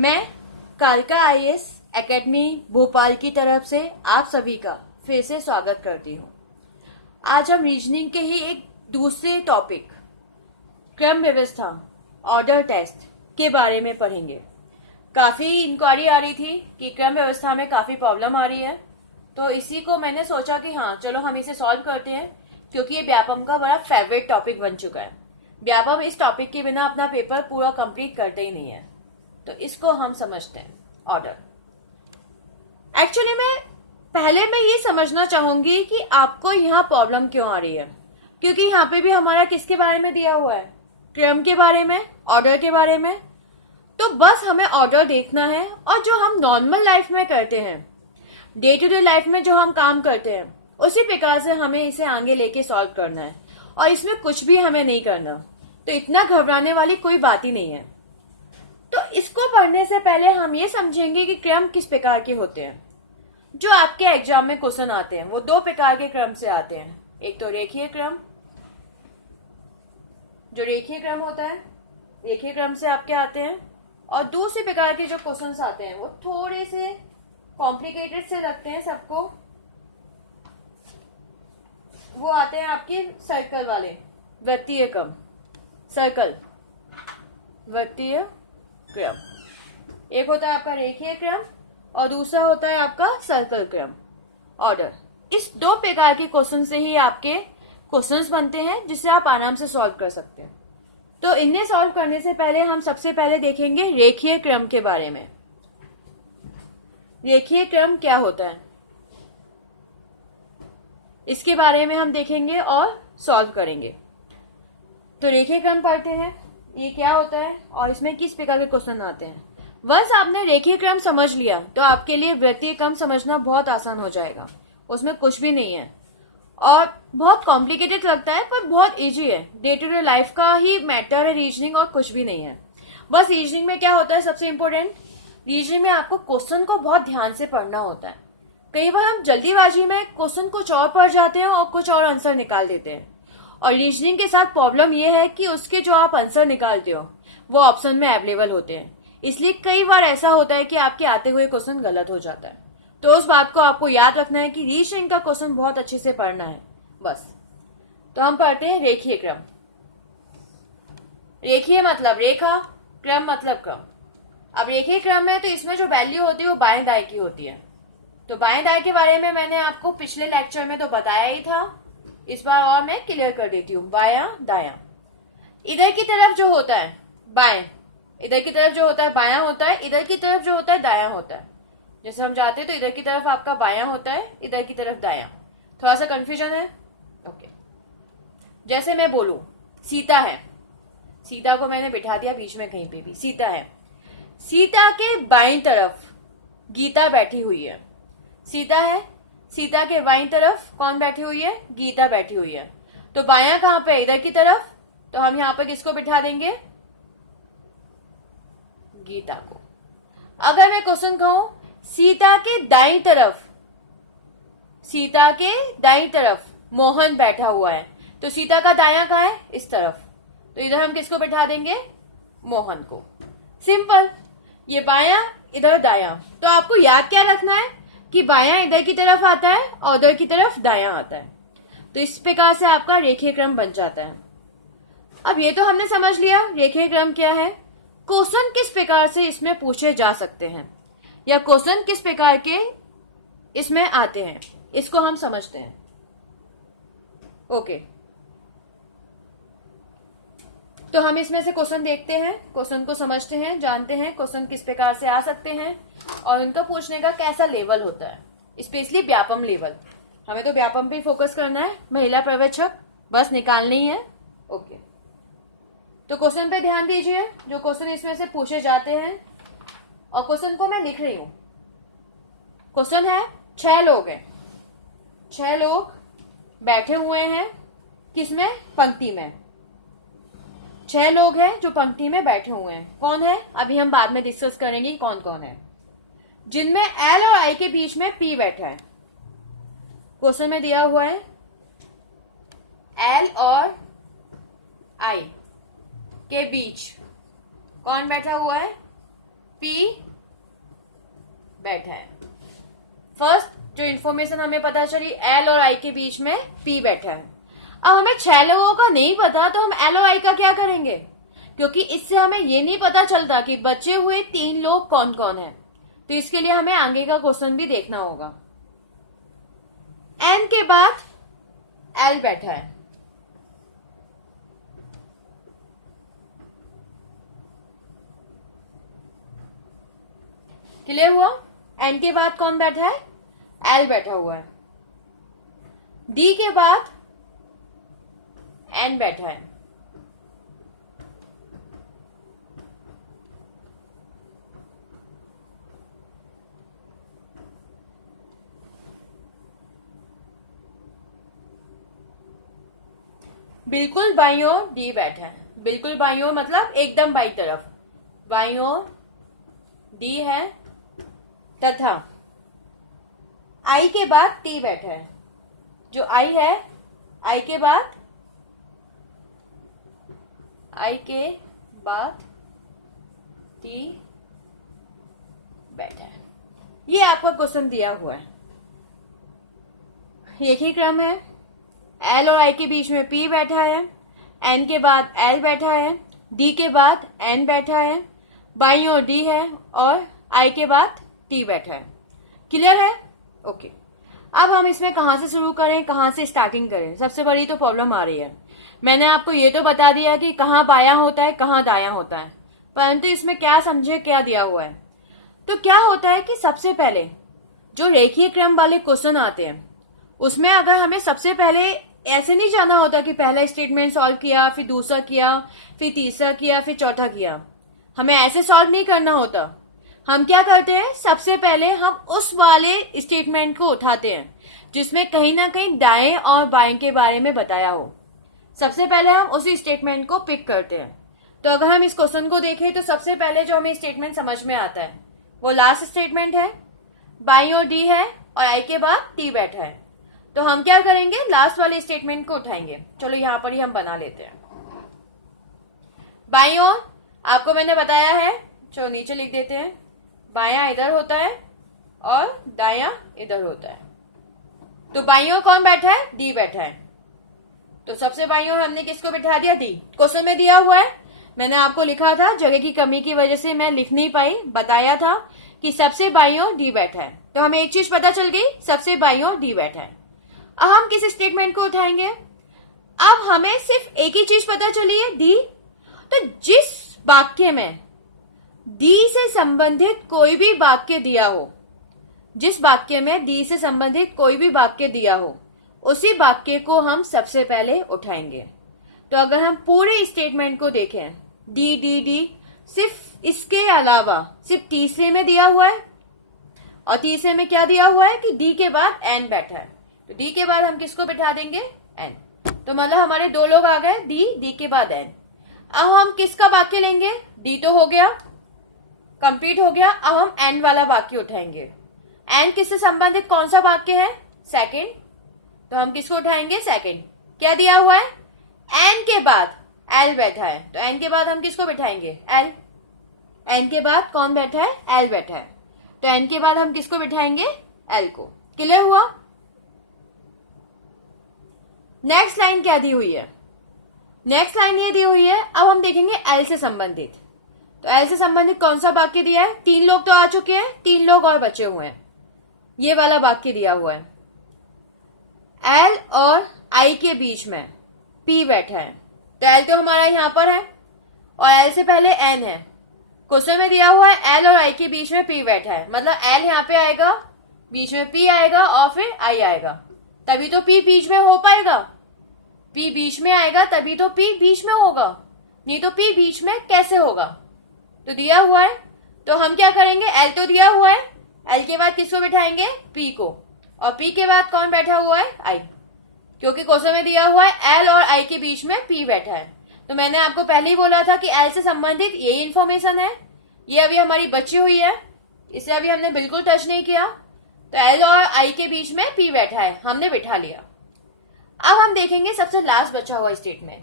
मैं कालका IAS academy Bhopal की तरफ से आप सभी का फिर से स्वागत करती हूँ। आज हम रीजनिंग के ही एक दूसरे टॉपिक क्रम व्यवस्था ऑर्डर टेस्ट के बारे में पढ़ेंगे। काफ़ी इंक्वायरी आ रही थी कि क्रम व्यवस्था में काफ़ी प्रॉब्लम आ रही है, तो इसी को मैंने सोचा कि हाँ चलो हम इसे सॉल्व करते हैं, क्योंकि ये व्यापम का बड़ा फेवरेट टॉपिक बन चुका है। व्यापम इस टॉपिक के बिना अपना पेपर पूरा कंप्लीट करते ही नहीं है, तो इसको हम समझते हैं ऑर्डर। एक्चुअली मैं ये समझना चाहूंगी कि आपको यहाँ प्रॉब्लम क्यों आ रही है, क्योंकि यहाँ पे भी हमारा किसके बारे में दिया हुआ है, क्रम के बारे में, ऑर्डर के बारे में। तो बस हमें ऑर्डर देखना है और जो हम नॉर्मल लाइफ में करते हैं, डे टू डे लाइफ में जो हम काम करते हैं, उसी प्रकार से हमें इसे आगे लेके सॉल्व करना है और इसमें कुछ भी हमें नहीं करना। तो इतना घबराने वाली कोई बात ही नहीं है। तो इसको पढ़ने से पहले हम ये समझेंगे कि क्रम किस प्रकार के होते हैं। जो आपके एग्जाम में क्वेश्चन आते हैं वो दो प्रकार के क्रम से आते हैं। एक तो रेखीय क्रम, जो रेखीय क्रम होता है, रेखीय क्रम से आपके आते हैं। और दूसरी प्रकार के जो क्वेश्चंस आते हैं वो थोड़े से कॉम्प्लिकेटेड से लगते हैं सबको, वो आते हैं आपके सर्कल वाले, वृत्तीय क्रम, सर्कल वृत्तीय क्रम। एक होता है आपका रेखीय क्रम और दूसरा होता है आपका सर्कल क्रम, ऑर्डर। इस दो प्रकार के क्वेश्चन से ही आपके क्वेश्चंस बनते हैं, जिसे आप आराम से सॉल्व कर सकते हैं। तो इन्हें सॉल्व करने से पहले हम सबसे पहले देखेंगे रेखीय क्रम के बारे में। रेखीय क्रम क्या होता है, इसके बारे में हम देखेंगे और सॉल्व करेंगे। तो रेखीय क्रम पढ़ते हैं, ये क्या होता है और इसमें किस प्रकार के क्वेश्चन आते हैं। वंस आपने रेखीय क्रम समझ लिया तो आपके लिए वृत्तीय क्रम समझना बहुत आसान हो जाएगा। उसमें कुछ भी नहीं है और बहुत कॉम्प्लिकेटेड लगता है, पर बहुत इजी है। डे टू डे लाइफ का ही मैटर है रीजनिंग, और कुछ भी नहीं है। बस रीजनिंग में क्या होता है, सबसे इंपॉर्टेंट, रीजनिंग में आपको क्वेश्चन को बहुत ध्यान से पढ़ना होता है। कई बार हम जल्दीबाजी में क्वेश्चन कुछ और पढ़ जाते हैं और कुछ और आंसर निकाल देते हैं। और रीजनिंग के साथ प्रॉब्लम यह है कि उसके जो आप आंसर निकालते हो वो ऑप्शन में अवेलेबल होते हैं, इसलिए कई बार ऐसा होता है कि आपके आते हुए क्वेश्चन गलत हो जाता है। तो उस बात को आपको याद रखना है कि रीजनिंग का क्वेश्चन बहुत अच्छे से पढ़ना है बस। तो हम पढ़ते हैं रेखीय क्रम। रेखीय मतलब रेखा, क्रम मतलब क्रम। अब रेखीय क्रम है तो इसमें जो वैल्यू होती है वो बाएं दाएं की होती है। तो बाएं दाएं के बारे में मैंने आपको पिछले लेक्चर में तो बताया ही था, इस बार और मैं क्लियर कर देती हूँ। बायां दायां, इधर की तरफ जो होता है बाएं, इधर की तरफ जो होता है बायां होता है, इधर की तरफ जो होता है दायां होता है। जैसे हम जाते हैं तो इधर की तरफ आपका बायां होता है, इधर की तरफ दायां। थोड़ा सा कंफ्यूजन है, ओके। जैसे मैं बोलूं सीता है, सीता को मैंने बिठा दिया बीच में कहीं पे भी, सीता है। सीता के बाईं तरफ गीता बैठी हुई है। सीता है, सीता के बाईं तरफ कौन बैठी हुई है, गीता बैठी हुई है। तो बायां कहां पे, इधर की तरफ। तो हम यहां पर किसको बिठा देंगे, गीता को। अगर मैं क्वेश्चन कहूं सीता के दाईं तरफ, सीता के दाईं तरफ मोहन बैठा हुआ है, तो सीता का दायां कहां है, इस तरफ। तो इधर हम किसको बिठा देंगे, मोहन को। सिंपल, ये बायां इधर दायां। तो आपको याद क्या रखना है कि बायां इधर की तरफ आता है और उधर की तरफ दायां आता है। तो इस प्रकार से आपका रेखीय क्रम बन जाता है। अब ये तो हमने समझ लिया रेखीय क्रम क्या है। क्वेश्चन किस प्रकार से इसमें पूछे जा सकते हैं या क्वेश्चन किस प्रकार के इसमें आते हैं, इसको हम समझते हैं। ओके, तो हम इसमें से क्वेश्चन देखते हैं, क्वेश्चन को समझते हैं, जानते हैं क्वेश्चन किस प्रकार से आ सकते हैं और उनका पूछने का कैसा लेवल होता है, स्पेशली व्यापम लेवल। हमें तो व्यापम पे फोकस करना है, महिला प्रवेशक बस निकालनी है। ओके, तो क्वेश्चन पे ध्यान दीजिए, जो क्वेश्चन इसमें से पूछे जाते हैं, और क्वेश्चन को मैं लिख रही हूं। क्वेश्चन है 6 लोग हैं, 6 लोग बैठे हुए हैं, किसमें, पंक्ति में। 6 लोग हैं जो पंक्ति में बैठे हुए हैं। कौन है, अभी हम बाद में डिस्कस करेंगे कौन कौन है। जिनमें एल और आई के बीच में पी बैठा है। क्वेश्चन में दिया हुआ है एल और आई के बीच कौन बैठा हुआ है, पी बैठा है। फर्स्ट जो इंफॉर्मेशन हमें पता चली, एल और आई के बीच में पी बैठा है। अब हमें 6 लोगों का नहीं पता, तो हम एल और आई का क्या करेंगे, क्योंकि इससे हमें ये नहीं पता चलता कि बचे हुए 3 लोग कौन कौन है। तो इसके लिए हमें आगे का क्वेश्चन भी देखना होगा। एन के बाद एल बैठा है, क्लियर हुआ। एन के बाद कौन बैठा है, एल बैठा हुआ है। डी के बाद एन बैठा है। बिल्कुल बाईं ओर डी बैठा है। बिल्कुल बाईं ओर मतलब एकदम बाईं तरफ, बाईं ओर डी है, तथा आई के बाद टी बैठा है। जो आई है, आई के बाद टी बैठा है। ये आपका क्वेश्चन दिया हुआ है। एक ही क्रम है, एल और आई के बीच में पी बैठा है, एन के बाद एल बैठा है, डी के बाद एन बैठा है, बाईं ओर डी है और आई के बाद टी बैठा है। क्लियर है? ओके। अब हम इसमें कहां से शुरू करें, कहां से स्टार्टिंग करें, सबसे बड़ी तो प्रॉब्लम आ रही है। मैंने आपको ये तो बता दिया कि कहाँ बायां होता है, कहाँ दायां होता है, परंतु इसमें क्या समझे, क्या दिया हुआ है। तो क्या होता है कि सबसे पहले जो रेखीय क्रम वाले क्वेश्चन आते हैं, उसमें अगर हमें सबसे पहले ऐसे नहीं जाना होता कि पहला स्टेटमेंट सॉल्व किया, फिर दूसरा किया, फिर तीसरा किया, फिर चौथा किया। हमें ऐसे सॉल्व नहीं करना होता। हम क्या करते हैं, सबसे पहले हम उस वाले स्टेटमेंट को उठाते हैं जिसमें कहीं ना कहीं दाएं और बाएं के बारे में बताया हो। सबसे पहले हम उसी स्टेटमेंट को पिक करते हैं। तो अगर हम इस क्वेश्चन को देखें तो सबसे पहले जो हमें स्टेटमेंट समझ में आता है वो लास्ट स्टेटमेंट है, बाईं ओर डी है और आई के बाद टी बैठा है। तो हम क्या करेंगे, लास्ट वाले स्टेटमेंट को उठाएंगे। चलो यहां पर ही हम बना लेते हैं। बाईं ओर आपको मैंने बताया है, चलो नीचे लिख देते हैं, बायां इधर होता है और दायां इधर होता है। तो बाईं ओर कौन बैठा है, डी बैठा है। तो सबसे बाईं ओर हमने किसको बिठा दिया, डी। क्वेश्चन में दिया हुआ है, मैंने आपको लिखा था, जगह की कमी की वजह से मैं लिख नहीं पाई, बताया था कि सबसे बाईं ओर डी बैठा है। तो हमें एक चीज पता चल गई, सबसे बाईं ओर डी बैठा है। अब हम किस स्टेटमेंट को उठाएंगे, अब हमें सिर्फ एक ही चीज पता चली है, डी। तो जिस वाक्य में डी से संबंधित कोई भी वाक्य दिया हो, जिस वाक्य में डी से संबंधित कोई भी वाक्य दिया हो, उसी वाक्य को हम सबसे पहले उठाएंगे। तो अगर हम पूरे स्टेटमेंट को देखें, डी डी डी, सिर्फ इसके अलावा सिर्फ तीसरे में दिया हुआ है, और तीसरे में क्या दिया हुआ है कि डी के बाद एन बैठा है। तो डी के बाद हम किसको बिठा देंगे, एन। तो मतलब हमारे 2 लोग आ गए, डी के बाद एन। अब हम किसका वाक्य लेंगे, डी तो हो गया, कंप्लीट हो गया। अब हम एन वाला वाक्य उठाएंगे। एन किससे संबंधित कौन सा वाक्य है, सेकंड। तो हम किसको उठाएंगे, सेकंड। क्या दिया हुआ है, एन के बाद एल बैठा है, तो एन के बाद हम किसको बिठाएंगे, एल। एन के बाद कौन बैठा है, एल बैठा है, तो एन के बाद हम किसको बिठाएंगे, एल को। क्लियर हुआ। नेक्स्ट लाइन क्या दी हुई है, नेक्स्ट लाइन ये दी हुई है, अब हम देखेंगे एल से संबंधित। तो एल से संबंधित कौन सा वाक्य दिया है, 3 लोग तो आ चुके हैं, 3 लोग और बचे हुए हैं। ये वाला वाक्य दिया हुआ है, एल और आई के बीच में पी बैठा है। तो एल तो हमारा यहां पर है और एल से पहले एन है। क्वेश्चन में दिया हुआ है एल और आई के बीच में पी बैठा है, मतलब एल यहाँ पे आएगा, बीच में पी आएगा और फिर आई आएगा, तभी तो पी बीच में हो पाएगा। पी बीच में आएगा तभी तो पी बीच में होगा, नहीं तो पी बीच में कैसे होगा। तो दिया हुआ है, तो हम क्या करेंगे, एल तो दिया हुआ है, एल के बाद किसको बिठाएंगे, पी को, और पी के बाद कौन बैठा हुआ है, आई, क्योंकि क्वेश्चन में दिया हुआ है एल और आई के बीच में पी बैठा है। तो मैंने आपको पहले ही बोला था कि एल से संबंधित यही इन्फॉर्मेशन है, ये अभी हमारी बची हुई है, इसे अभी हमने बिल्कुल टच नहीं किया। तो एल और आई के बीच में पी बैठा है, हमने बिठा लिया। अब हम देखेंगे सबसे लास्ट बचा हुआ स्टेटमेंट,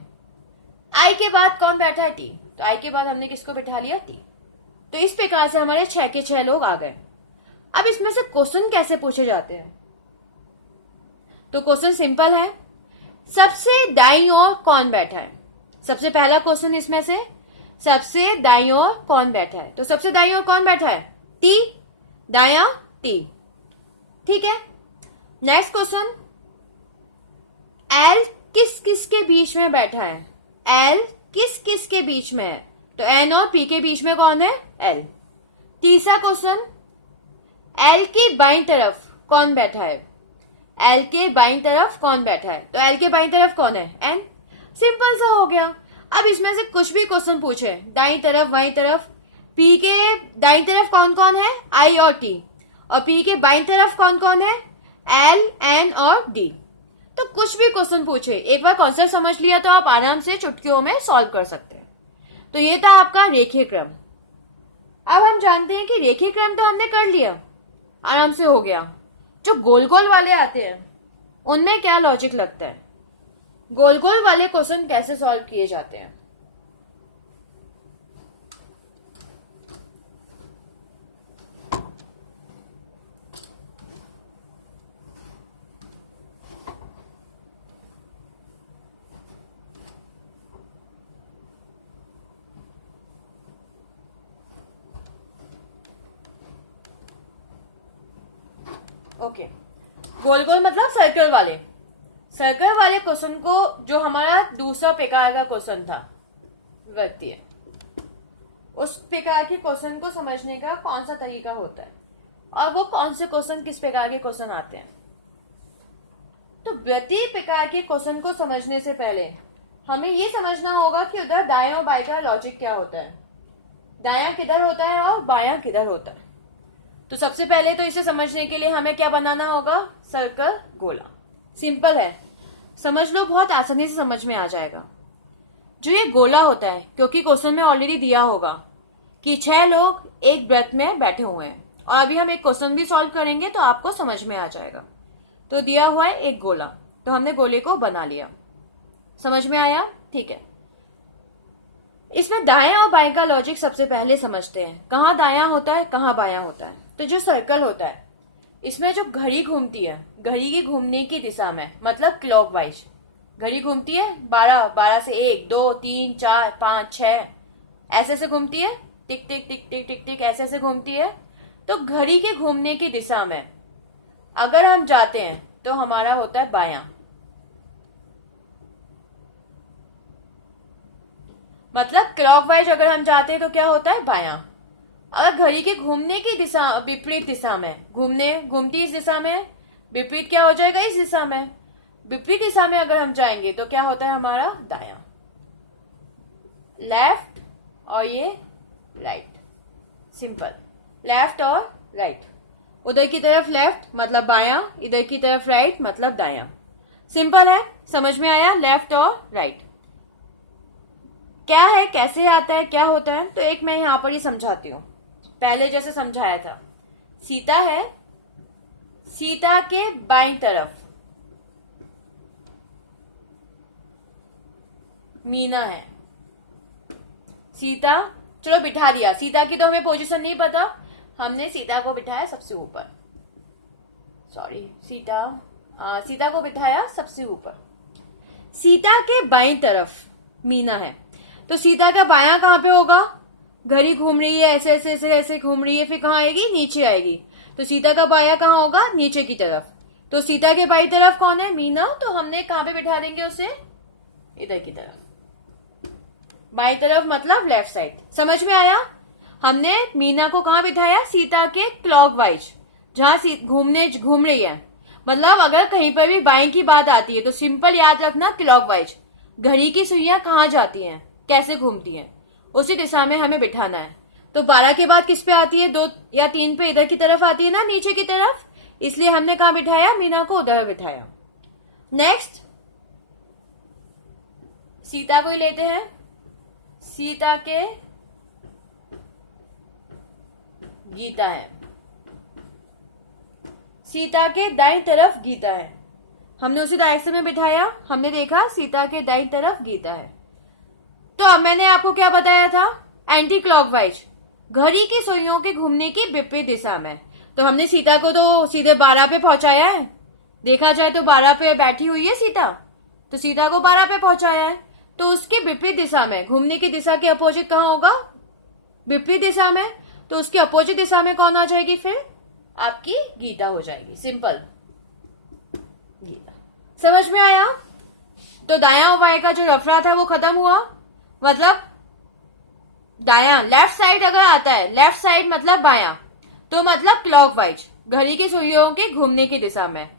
आई के बाद कौन बैठा है, टी। तो आई के बाद हमने किसको बिठा लिया, टी। तो इस प्रकार से हमारे 6 के 6 लोग आ गए। अब इसमें से क्वेश्चन कैसे पूछे जाते हैं? तो क्वेश्चन सिंपल है, सबसे दाईं ओर कौन बैठा है? सबसे पहला क्वेश्चन इसमें से, सबसे दाईं ओर कौन बैठा है? तो सबसे दाईं ओर कौन बैठा है? टी, दाया टी। ठीक है। नेक्स्ट क्वेश्चन, एल किस किस के बीच में बैठा है? एल किस किस के बीच में है? तो एन और पी के बीच में कौन है? एल। तीसरा क्वेश्चन, एल की बाईं तरफ कौन बैठा है? एल के बाईं तरफ कौन बैठा है? तो एल के बाईं तरफ कौन है? एन। सिंपल सा हो गया। अब इसमें से कुछ भी क्वेश्चन पूछे, दाईं तरफ बाईं तरफ, पी के दाईं तरफ कौन कौन है? आई और टी। और पी के बाईं तरफ कौन कौन है? एल, एन और डी। तो कुछ भी क्वेश्चन पूछे, एक बार कॉन्सेप्ट समझ लिया तो आप आराम से चुटकियों में सॉल्व कर सकते हैं। तो ये था आपका रेखीय क्रम। अब हम जानते हैं कि रेखीय क्रम तो हमने कर लिया, आराम से हो गया। जो गोल गोल वाले आते हैं उनमें क्या लॉजिक लगता है? गोल गोल वाले क्वेश्चन कैसे सॉल्व किए जाते हैं? ओके, गोल गोल मतलब सर्कल वाले। सर्कल वाले क्वेश्चन को, जो हमारा दूसरा प्रकार का क्वेश्चन था वृत्तीय, उस प्रकार के क्वेश्चन को समझने का कौन सा तरीका होता है और वो कौन से क्वेश्चन किस प्रकार के क्वेश्चन आते हैं? तो वृत्तीय प्रकार के क्वेश्चन को समझने से पहले हमें ये समझना होगा कि उधर दाएं और बाएं का लॉजिक क्या होता है, दायां किधर होता है और बायां किधर होता है। तो सबसे पहले तो इसे समझने के लिए हमें क्या बनाना होगा? सर्कल, गोला। सिंपल है, समझ लो, बहुत आसानी से समझ में आ जाएगा। जो ये गोला होता है, क्योंकि क्वेश्चन में ऑलरेडी दिया होगा कि 6 लोग एक वृत्त में बैठे हुए हैं, और अभी हम एक क्वेश्चन भी सॉल्व करेंगे तो आपको समझ में आ जाएगा। तो दिया हुआ है एक गोला, तो हमने गोले को बना लिया। समझ में आया? ठीक है। इसमें दाएं और बाएं का लॉजिक सबसे पहले समझते हैं। कहाँ दायां होता है, कहाँ बायां होता है? तो जो सर्कल होता है, इसमें जो घड़ी घूमती है, घड़ी की घूमने की दिशा में, मतलब क्लॉकवाइज घड़ी घूमती है, 12 से 1, 2, 3, 4, 5, 6 ऐसे से घूमती है, टिक टिक टिक टिक टिक टिक ऐसे से घूमती है। तो घड़ी के घूमने की दिशा में अगर हम जाते हैं तो हमारा होता है बायां, मतलब क्लॉकवाइज अगर हम जाते हैं तो क्या होता है? बायां। अगर घड़ी के घूमने की दिशा विपरीत दिशा में, घूमती इस दिशा में, विपरीत क्या हो जाएगा? इस दिशा में। विपरीत दिशा में अगर हम जाएंगे तो क्या होता है हमारा? दायां। लेफ्ट और ये राइट। सिंपल, लेफ्ट और राइट। उधर की तरफ लेफ्ट मतलब बायां, इधर की तरफ राइट मतलब दायां। सिंपल है, समझ में आया? लेफ्ट और राइट क्या है, कैसे आता है, क्या होता है? तो एक मैं यहां पर ही समझाती हूँ। पहले जैसे समझाया था, सीता है, सीता के बाईं तरफ मीना है। सीता, चलो बिठा दिया, सीता की तो हमें पोजीशन नहीं पता, हमने सीता को बिठाया सबसे ऊपर। सॉरी, सीता को बिठाया सबसे ऊपर। सीता के बाईं तरफ मीना है, तो सीता का बायां कहां पे होगा? घड़ी घूम रही है, ऐसे ऐसे ऐसे ऐसे घूम रही है, फिर कहां आएगी? नीचे आएगी। तो सीता का बायां कहां होगा? नीचे की तरफ। तो सीता के बाईं तरफ कौन है? मीना। तो हमने कहां पे बिठा देंगे उसे? इधर की तरफ। बाईं तरफ मतलब लेफ्ट साइड। समझ में आया? हमने मीना को कहां बिठाया? सीता के क्लॉकवाइज, जहां घूम रही है। मतलब अगर कहीं पर भी बाएं की बात आती है तो सिंपल याद रखना क्लॉकवाइज। घड़ी की सुइयां कहां जाती हैं, कैसे घूमती हैं, उसी दिशा में हमें बिठाना है। तो 12 के बाद किस पे आती है? 2 या 3 पे इधर की तरफ आती है ना, नीचे की तरफ। इसलिए हमने कहां बिठाया? मीना को उधर बिठाया। नेक्स्ट सीता को ही लेते हैं। सीता के गीता है, सीता के दाईं तरफ गीता है। हमने उसी डायरेक्शन में बिठाया, हमने देखा सीता के दाईं तरफ गीता है। तो अब मैंने आपको क्या बताया था? Anti clockwise. घड़ी की सुइयों के घूमने की विपरीत दिशा में। तो हमने सीता को तो सीधे 12 पे पहुंचाया है, देखा जाए तो 12 पे बैठी हुई है सीता, तो सीता को 12 पे पहुंचाया है। तो उसके विपरीत दिशा में, घूमने की दिशा के अपोजिट कहाँ होगा, विपरीत दिशा में। तो उसकी अपोजिट दिशा में कौन आ जाएगी, फिर आपकी गीता हो जाएगी। सिंपल, गीता। समझ में आया। तो दायां और बाएं का जो रफड़ा था वो खत्म हुआ। मतलब दायां, लेफ्ट साइड अगर आता है, लेफ्ट साइड मतलब बायां, तो मतलब क्लॉकवाइज, घड़ी की सुइयों के घूमने की दिशा में।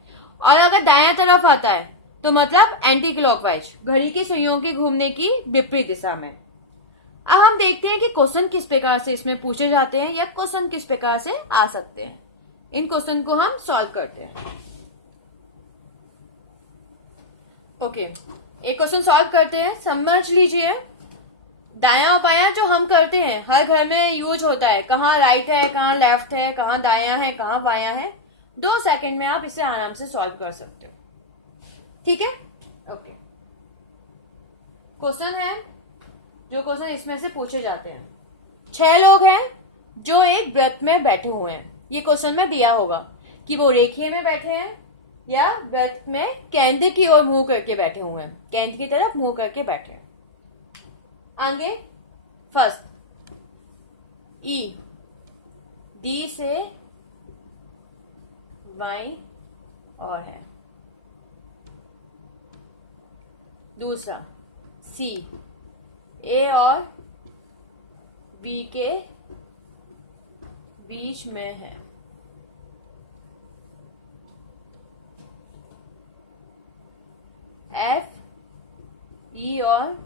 और अगर दायां तरफ आता है तो मतलब एंटी क्लॉकवाइज, घड़ी की सुइयों के घूमने की विपरीत दिशा में। अब हम देखते हैं कि क्वेश्चन किस प्रकार से इसमें पूछे जाते हैं या क्वेश्चन किस प्रकार से आ सकते हैं। इन क्वेश्चन को हम सॉल्व करते हैं। ओके, एक क्वेश्चन सॉल्व करते हैं। समझ लीजिए, दायां और बायां जो हम करते हैं हर घर में यूज होता है। कहाँ राइट है, कहाँ लेफ्ट है, कहाँ दायां है, कहाँ बायां है। 2 सेकंड में आप इसे आराम से सॉल्व कर सकते हो। ठीक है, ओके। क्वेश्चन है, जो क्वेश्चन इसमें से पूछे जाते हैं। 6 लोग हैं जो एक व्रत में बैठे हुए हैं। ये क्वेश्चन में दिया होगा कि वो रेखीय में बैठे हैं या व्रत में केंद्र की ओर मुंह करके बैठे हुए हैं, केंद्र की तरफ मुंह करके बैठे हैं। आगे फर्स्ट, ई डी से बाईं और है। दूसरा, सी ए और बी के बीच में है। एफ ई और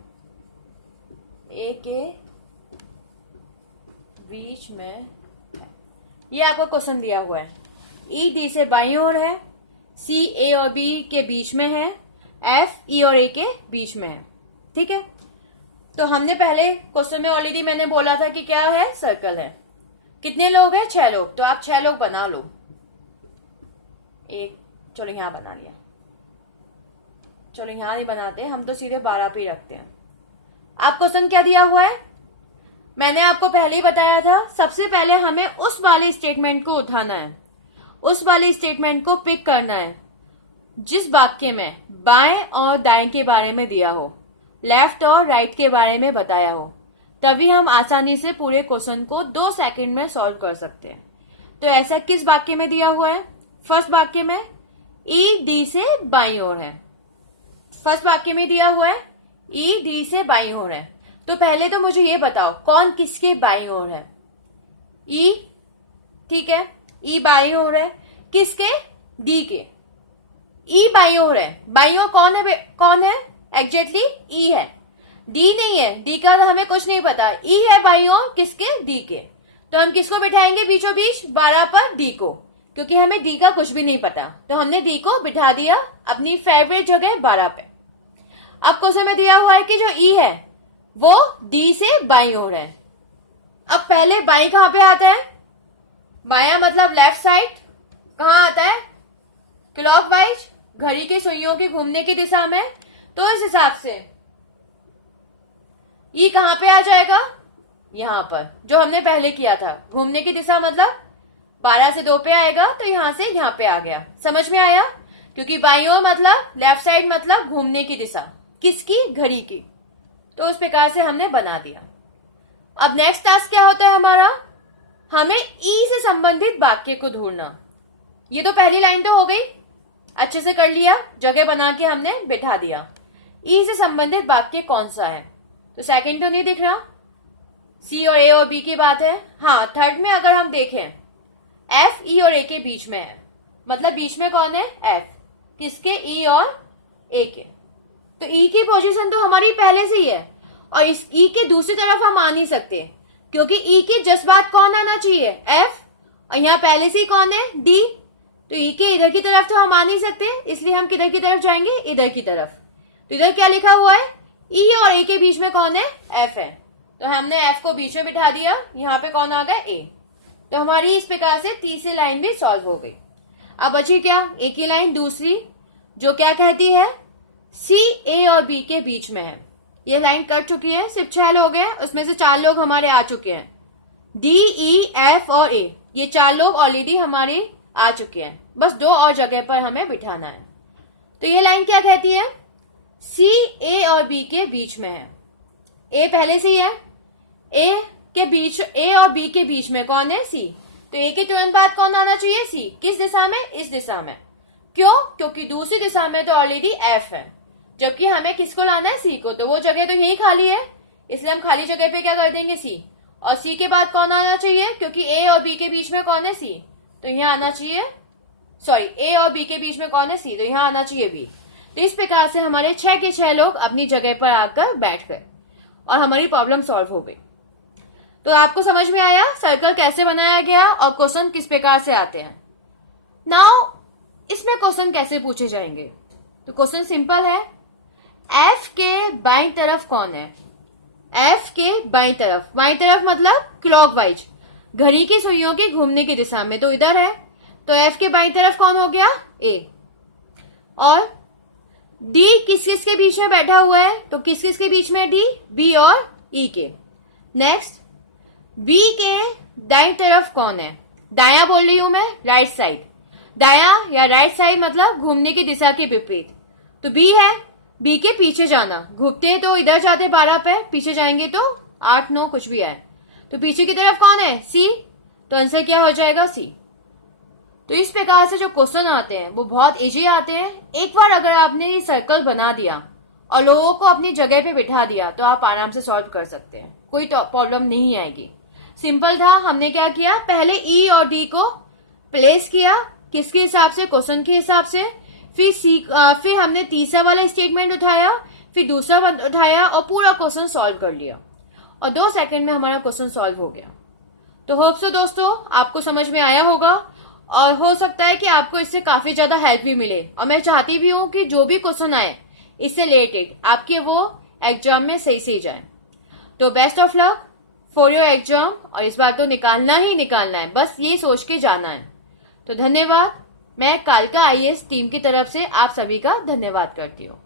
ए के बीच में है। ये आपको क्वेश्चन दिया हुआ है। ई डी से बाईं ओर है, सी ए और बी के बीच में है, एफ ई और ए के बीच में है। ठीक है, तो हमने पहले क्वेश्चन में ऑलरेडी मैंने बोला था कि क्या है, सर्कल है। कितने लोग हैं, 6 लोग। तो आप 6 लोग बना लो। एक, चलो यहां बना लिया। चलो यहां नहीं बनाते, हम तो सीधे 12 पे ही रखते हैं। आप क्वेश्चन क्या दिया हुआ है, मैंने आपको पहले ही बताया था। सबसे पहले हमें उस वाले स्टेटमेंट को उठाना है, उस वाले स्टेटमेंट को पिक करना है जिस वाक्य में बाएं और दाएं के बारे में दिया हो, लेफ्ट और राइट के बारे में बताया हो। तभी हम आसानी से पूरे क्वेश्चन को 2 सेकंड में सॉल्व कर सकते हैं। तो ऐसा किस वाक्य में दिया हुआ है, फर्स्ट वाक्य में ई डी से बाईं ओर है। फर्स्ट वाक्य में दिया हुआ है ई डी से बाईं ओर है। तो पहले तो मुझे ये बताओ कौन किसके बाईं ओर है। ई, ठीक है, ई बाईं ओर है किसके, डी के। ई बाईं ओर है, बाईं ओर कौन है, कौन है, एग्जैक्टली ई है, डी नहीं है। डी का तो हमें कुछ नहीं पता, ई है बाईं ओर किसके, डी के। तो हम किसको बिठाएंगे बीचों बीच, 12 पर डी को, क्योंकि हमें डी का कुछ भी नहीं पता। तो हमने डी को बिठा दिया अपनी फेवरेट जगह 12 पे। अब क्वेश्चन में दिया हुआ है कि जो ई है वो डी से बाईं ओर है। अब पहले बाईं कहां पे आता है, बायां मतलब लेफ्ट साइड, कहां आता है, क्लॉकवाइज, घड़ी के सुइयों के घूमने की दिशा में। तो इस हिसाब से ई कहां पे आ जाएगा, यहां पर, जो हमने पहले किया था। घूमने की दिशा मतलब 12 से 2 पे आएगा, तो यहां से यहां पे आ गया। समझ में आया, क्योंकि बाईं ओर मतलब लेफ्ट साइड मतलब घूमने की दिशा, किसकी, घड़ी की। तो उस प्रकार से हमने बना दिया। अब नेक्स्ट टास्क क्या होता है हमारा, हमें ई से संबंधित वाक्य को ढूंढना। ये तो पहली लाइन तो हो गई, अच्छे से कर लिया, जगह बना के हमने बिठा दिया। ई से संबंधित वाक्य कौन सा है, तो सेकंड तो नहीं दिख रहा, सी और ए और बी की बात है। हाँ, थर्ड में अगर हम देखें, एफ ई और ए के बीच में है, मतलब बीच में कौन है, एफ, किसके, ई और ए के। तो ई की पोजीशन तो हमारी पहले से ही है, और इस ई के दूसरी तरफ हम आ नहीं सकते, क्योंकि ई की जस्ट बात कौन आना चाहिए, एफ, और यहाँ पहले से ही कौन है, डी। तो ई के इधर की तरफ तो हम आ नहीं सकते, इसलिए हम किधर की तरफ जाएंगे, इधर की तरफ। तो इधर क्या लिखा हुआ है, ई और ए के बीच में कौन है, एफ है। तो हमने एफ को बीच में बिठा दिया, यहाँ पे कौन आ गया, ए। तो हमारी इस प्रकार से तीसरी लाइन भी सॉल्व हो गई। अब बची क्या, ए की लाइन दूसरी, जो क्या कहती है, सी ए और बी के बीच में है। ये लाइन कट चुकी है, सिर्फ 6 लोग हैं, उसमें से 4 लोग हमारे आ चुके हैं। डी, ई, एफ और ए, ये 4 लोग ऑलरेडी हमारे आ चुके हैं, बस 2 और जगह पर हमें बिठाना है। तो ये लाइन क्या कहती है? सी ए और बी के बीच में है। ए पहले से ही है, ए और बी के बीच में कौन है? सी। तो ए के तुरंत बाद कौन आना चाहिए? सी। किस दिशा में? इस दिशा में। क्यों? क्योंकि दूसरी दिशा में तो ऑलरेडी एफ है, जबकि हमें किसको लाना है? सी को। तो वो जगह तो यही खाली है, इसलिए हम खाली जगह पे क्या कर देंगे? सी। और सी के बाद कौन आना चाहिए? क्योंकि ए और बी के बीच में कौन है? सी। तो यहाँ आना चाहिए, सॉरी, ए और बी के बीच में कौन है? सी। तो यहाँ आना चाहिए बी। तो इस प्रकार से हमारे 6 के 6 लोग अपनी जगह पर आकर बैठ गए और हमारी प्रॉब्लम सॉल्व हो गई। तो आपको समझ में आया सर्कल कैसे बनाया गया और क्वेश्चन किस प्रकार से आते हैं। नाउ इसमें क्वेश्चन कैसे पूछे जाएंगे? तो क्वेश्चन सिंपल है, एफ के बाईं तरफ कौन है? एफ के बाईं तरफ मतलब क्लॉकवाइज, घड़ी की सुइयों की घूमने की दिशा में, तो इधर है। तो एफ के बाईं तरफ कौन हो गया? ए। और डी किस किस के बीच में बैठा हुआ है? तो किस किस के बीच में? डी, बी और ई के। नेक्स्ट, बी के दाईं तरफ कौन है? दाया बोल रही हूं मैं, राइट साइड। दाया या राइट साइड मतलब घूमने की दिशा के विपरीत। तो बी है, बी के पीछे जाना, घूमते तो इधर जाते 12 पे, पीछे जाएंगे तो 8, 9 कुछ भी आए। तो पीछे की तरफ कौन है? सी। तो आंसर क्या हो जाएगा? सी। तो इस प्रकार से जो क्वेश्चन आते हैं वो बहुत इजी आते हैं। एक बार अगर आपने ये सर्कल बना दिया और लोगों को अपनी जगह पे बिठा दिया तो आप आराम से सॉल्व कर सकते हैं, कोई प्रॉब्लम नहीं आएगी। सिंपल था, हमने क्या किया, पहले ई और डी को प्लेस किया, किसके हिसाब से? क्वेश्चन के हिसाब से। फिर हमने तीसरा वाला स्टेटमेंट उठाया, फिर दूसरा उठाया और पूरा क्वेश्चन सॉल्व कर लिया और 2 सेकंड में हमारा क्वेश्चन सॉल्व हो गया। तो होप सो दोस्तों आपको समझ में आया होगा और हो सकता है कि आपको इससे काफी ज्यादा हेल्प भी मिले। और मैं चाहती भी हूँ कि जो भी क्वेश्चन आए इससे रिलेटेड आपके वो एग्जाम में सही से जाए। तो best of luck for your exam, और इस बार तो निकालना ही निकालना है, बस ये सोच के जाना है। तो धन्यवाद। मैं कालका आईएएस टीम की तरफ से आप सभी का धन्यवाद करती हूँ।